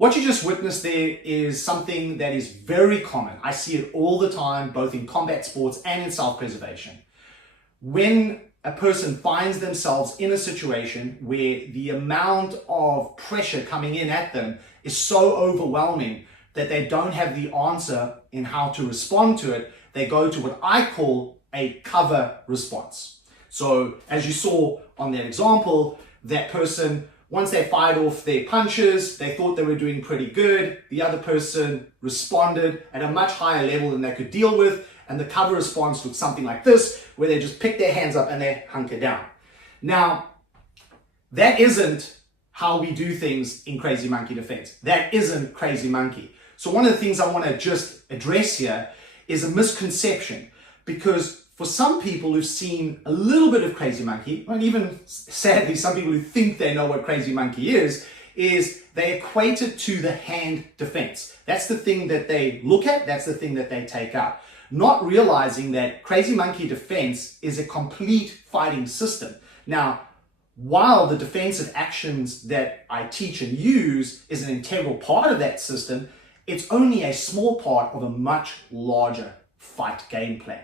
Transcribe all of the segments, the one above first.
What you just witnessed there is something that is very common. I see it all the time, both in combat sports and in self-preservation. When a person finds themselves in a situation where the amount of pressure coming in at them is so overwhelming that they don't have the answer in how to respond to it, they go to what I call a cover response. So as you saw on that example, that person, once they fired off their punches, they thought they were doing pretty good. The other person responded at a much higher level than they could deal with. And the cover response looked something like this, where they just pick their hands up and they hunker down. Now, that isn't how we do things in Crazy Monkey Defense. That isn't Crazy Monkey. So one of the things I want to just address here is a misconception, because for some people who've seen a little bit of Crazy Monkey, and even sadly some people who think they know what Crazy Monkey is they equate it to the hand defense. That's the thing that they look at, that's the thing that they take out, not realizing that Crazy Monkey Defense is a complete fighting system. Now, while the defensive actions that I teach and use is an integral part of that system, it's only a small part of a much larger fight game plan.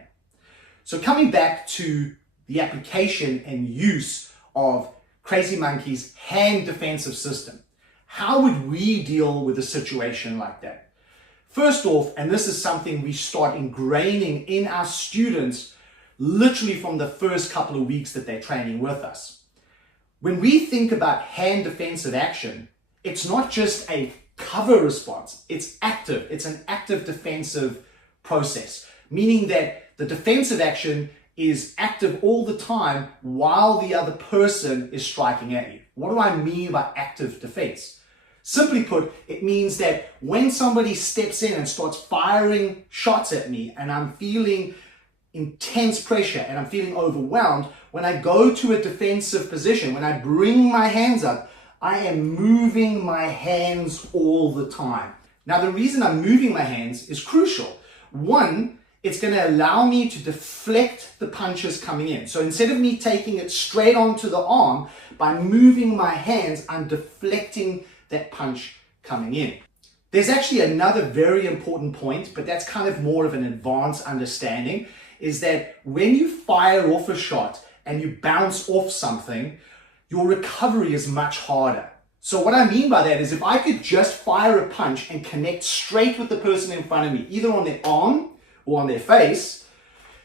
So coming back to the application and use of Crazy Monkey's hand defensive system, how would we deal with a situation like that? First off, and this is something we start ingraining in our students literally from the first couple of weeks that they're training with us. When we think about hand defensive action, it's not just a cover response, it's active. It's an active defensive process, meaning that the defensive action is active all the time while the other person is striking at you. What do I mean by active defense? Simply put, it means that when somebody steps in and starts firing shots at me and I'm feeling intense pressure and I'm feeling overwhelmed, when I go to a defensive position, when I bring my hands up, I am moving my hands all the time. Now, the reason I'm moving my hands is crucial. One, it's going to allow me to deflect the punches coming in. So instead of me taking it straight onto the arm, by moving my hands, I'm deflecting that punch coming in. There's actually another very important point, but that's kind of more of an advanced understanding, is that when you fire off a shot and you bounce off something, your recovery is much harder. So what I mean by that is if I could just fire a punch and connect straight with the person in front of me, either on their arm or on their face,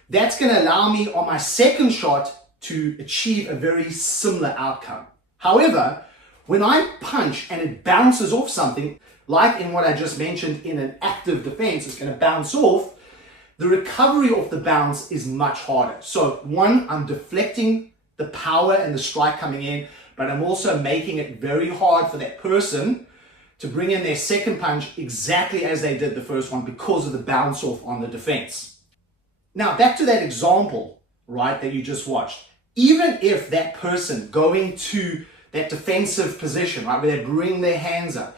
that's going to allow me on my second shot to achieve a very similar outcome. However, when I punch and it bounces off something, like in what I just mentioned in an active defense, it's going to bounce off, the recovery of the bounce is much harder. So one, I'm deflecting the power and the strike coming in, but I'm also making it very hard for that person to bring in their second punch exactly as they did the first one because of the bounce off on the defense. Now, back to that example, right, that you just watched. Even if that person going to that defensive position, right, where they bring their hands up,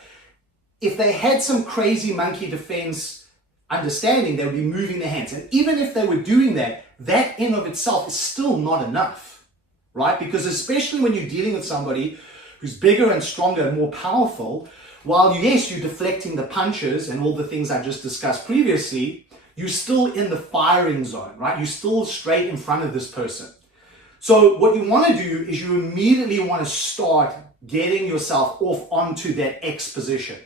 if they had some Crazy Monkey Defense understanding, they would be moving their hands. And even if they were doing that, that in of itself is still not enough, right? Because especially when you're dealing with somebody who's bigger and stronger and more powerful, while yes, you're deflecting the punches and all the things I just discussed previously, you're still in the firing zone, right? You're still straight in front of this person. So what you want to do is you immediately want to start getting yourself off onto that X position.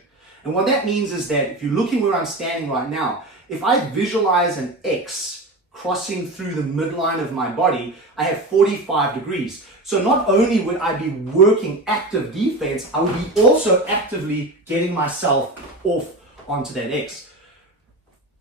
And what that means is that if you're looking where I'm standing right now, if I visualize an X crossing through the midline of my body, I have 45 degrees. So not only would I be working active defense, I would be also actively getting myself off onto that X.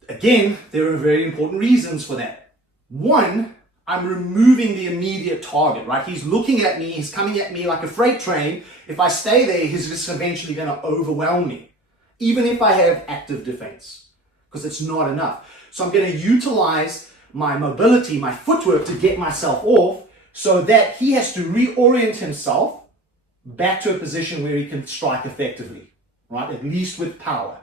Again, there are very important reasons for that. One, I'm removing the immediate target, right? He's looking at me, he's coming at me like a freight train. If I stay there, he's just eventually going to overwhelm me, even if I have active defense, because it's not enough. So I'm going to utilize my mobility, my footwork to get myself off so that he has to reorient himself back to a position where he can strike effectively, right? At least with power.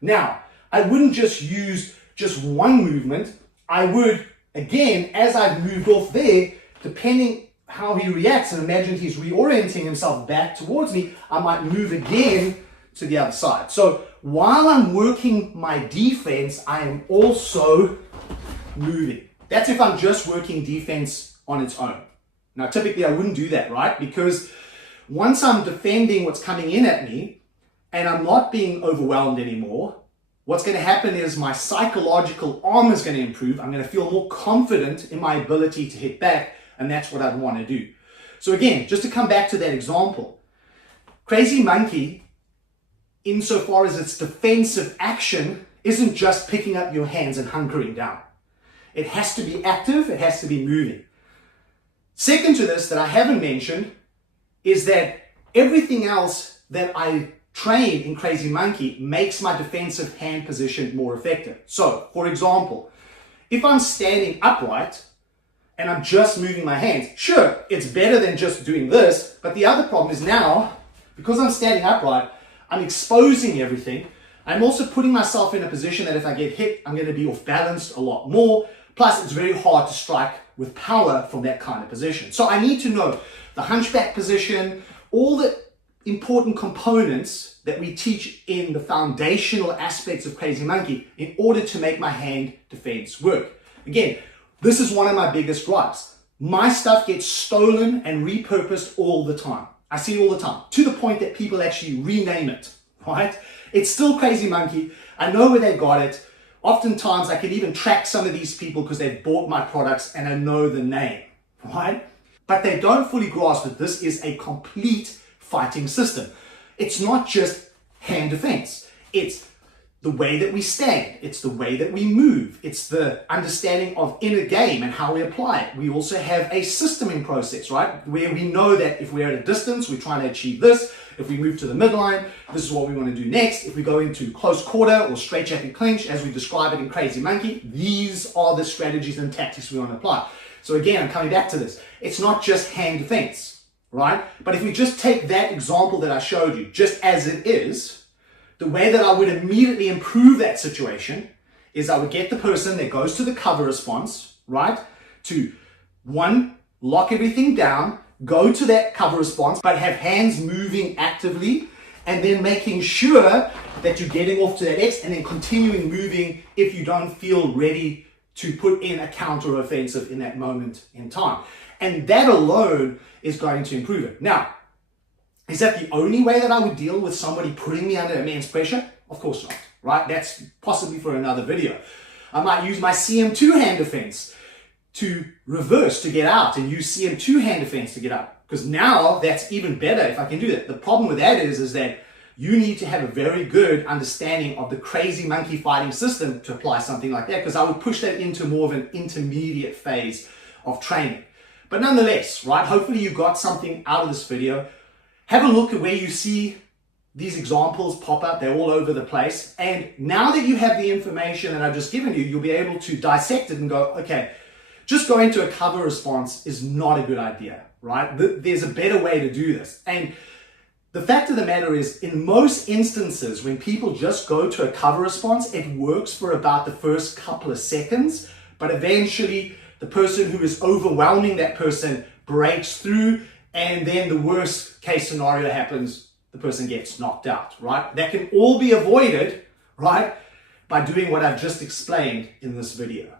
Now, I wouldn't just use just one movement. I would, again, as I've moved off there, depending how he reacts, and imagine he's reorienting himself back towards me, I might move again to the other side. So while I'm working my defense, I am also moving. That's if I'm just working defense on its own. Now, typically I wouldn't do that, right? Because once I'm defending what's coming in at me and I'm not being overwhelmed anymore, what's going to happen is my psychological armor is going to improve. I'm going to feel more confident in my ability to hit back, and that's what I'd want to do. So again, just to come back to that example, Crazy Monkey, insofar as its defensive action, isn't just picking up your hands and hunkering down. It has to be active, it has to be moving. Second to this that I haven't mentioned is that everything else that I train in Crazy Monkey makes my defensive hand position more effective. So, for example, if I'm standing upright and I'm just moving my hands, sure, it's better than just doing this, but the other problem is now, because I'm standing upright, I'm exposing everything. I'm also putting myself in a position that if I get hit, I'm going to be off balance a lot more. Plus, it's very hard to strike with power from that kind of position. So I need to know the hunchback position, all the important components that we teach in the foundational aspects of Crazy Monkey in order to make my hand defense work. Again, this is one of my biggest gripes. My stuff gets stolen and repurposed all the time. I see it all the time, to the point that people actually rename it, right? It's still Crazy Monkey. I know where they got it. Oftentimes, I can even track some of these people because they've bought my products and I know the name, right? But they don't fully grasp that this is a complete fighting system. It's not just hand defense. It's the way that we stand. It's the way that we move. It's the understanding of inner game and how we apply it. We also have a systeming process, right? Where we know that if we're at a distance, we're trying to achieve this. If we move to the midline, this is what we want to do next. If we go into close quarter or straight jacket clinch, as we describe it in Crazy Monkey, these are the strategies and tactics we want to apply. So again, I'm coming back to this. It's not just hand defense, right? But if we just take that example that I showed you, just as it is, the way that I would immediately improve that situation is I would get the person that goes to the cover response, right? To one, lock everything down, go to that cover response, but have hands moving actively, and then making sure that you're getting off to that X and then continuing moving if you don't feel ready to put in a counter offensive in that moment in time. And that alone is going to improve it. Now, is that the only way that I would deal with somebody putting me under immense pressure? Of course not, right? That's possibly for another video. I might use my CM2 hand defense to reverse to get out and use CM2 hand defense to get out. Because now that's even better if I can do that. The problem with that is that you need to have a very good understanding of the Crazy Monkey fighting system to apply something like that, because I would push that into more of an intermediate phase of training. But nonetheless, right, hopefully you got something out of this video. Have a look at where you see these examples pop up. They're all over the place. And now that you have the information that I've just given you, you'll be able to dissect it and go, okay, just going to a cover response is not a good idea, right? There's a better way to do this. And the fact of the matter is, in most instances, when people just go to a cover response, it works for about the first couple of seconds, but eventually the person who is overwhelming that person breaks through, and then the worst case scenario happens, the person gets knocked out, right? That can all be avoided, right, by doing what I've just explained in this video.